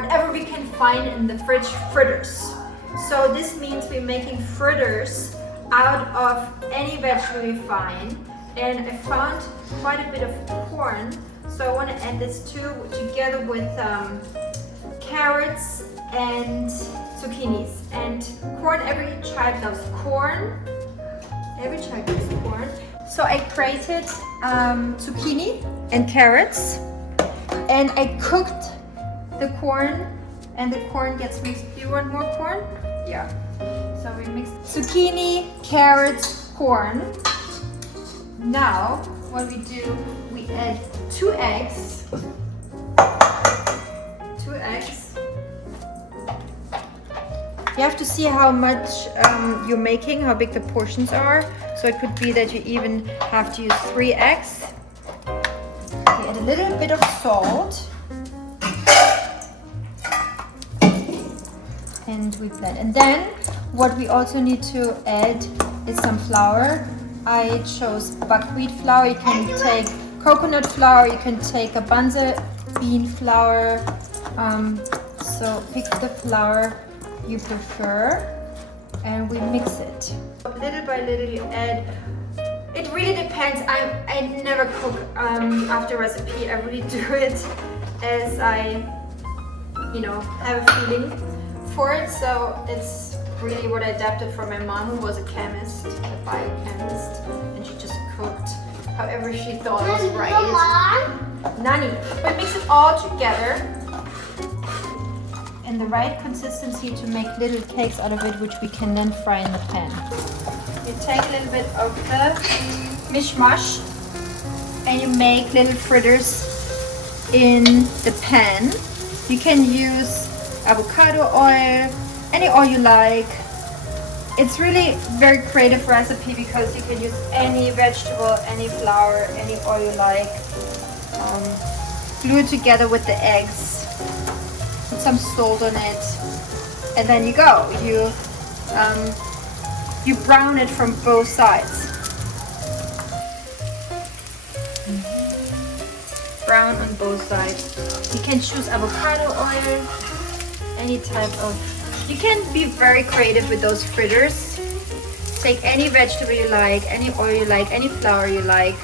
whatever we can find in the fridge fritters. So this means we're making fritters out of any vegetable we find. And I found quite a bit of corn, so I want to add this too, together with carrots and zucchinis. And corn, every child loves corn. Every child loves corn. So I created zucchini and carrots, and I cooked the corn, and the corn gets mixed. Do you want more corn? Yeah. So we mixed zucchini, carrots, corn. Now, what we do, we add 2 eggs. 2 eggs. You have to see how much you're making, how big the portions are. So it could be that you even have to use 3 eggs. We add a little bit of salt. And we blend. And then, what we also need to add is some flour. I chose buckwheat flour. You can take coconut flour, you can take a banza bean flour. So pick the flour you prefer, and we mix it. Little by little you add. It really depends. I never cook after recipe. I really do it as I, have a feeling for it. So it's really what I adapted from my mom, who was a chemist, a biochemist, and she just cooked however she thought was right. Nani. We mix it all together in the right consistency to make little cakes out of it, which we can then fry in the pan. You take a little bit of the mishmash and you make little fritters in the pan. You can use avocado oil, any oil you like. It's really very creative recipe because you can use any vegetable, any flour, any oil you like. Glue it together with the eggs, put some salt on it, and then you go. You brown it from both sides. Brown on both sides. You can choose avocado oil, any type of. You can be very creative with those fritters. Take any vegetable you like, any oil you like, any flour you like.